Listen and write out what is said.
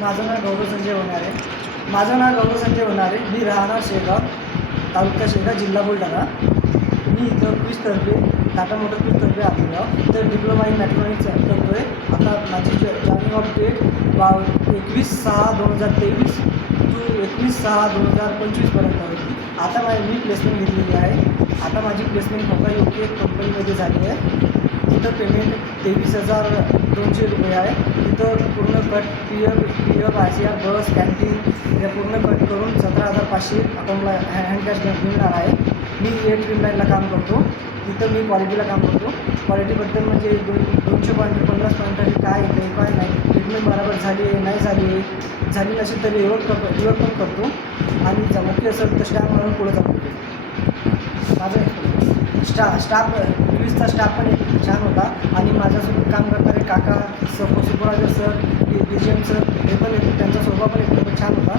माझं नाव गौरव संजय होणारे. मी राहणार शेगाव, तालुका शेगाव, जिल्हा बुलढाणा. मी इथं क्विझतर्फे टाटा मोटर क्विझतर्फे आलेलो तर डिप्लोमा इन मॅट्रॉनिक्स करतो आहे. आता माझी जॉईनिंग ऑफ डेट 21/6/2023 टू 21/6/2025 होती. आता मी प्लेसमेंट घेतलेली आहे. आता माझी प्लेसमेंट होका योग्य कंपनीमध्ये झाली आहे. तिथं पेमेंट 23,200 रुपये आहे. तिथं पूर्ण कट पी एफ ICR बस कॅन्टीन या पूर्ण कट करून 17,500 अकाउंटला हँड कॅश मिळणार आहे. मी ट्रीमलाईनला काम करतो. तिथं मी क्वालिटीला काम करतो. क्वालिटीबद्दल म्हणजे 200 पॉईंट 50 पॉईंट काय येते काय नाही, ट्रीटमेंट बरोबर झाली आहे नाही झाली नसेल तरी रिवर्क पण करतो. आणि मुख्य असेल तर स्टाफ म्हणून पुढे जातो. माझं स्टाफ क्विझचा स्टाफ पण एक छान होता. आणि माझ्यासोबत काम करणारे काका सुपरवायझर सर, BGM सर हे पण त्यांचा स्वभाव पण एकदम छान होता.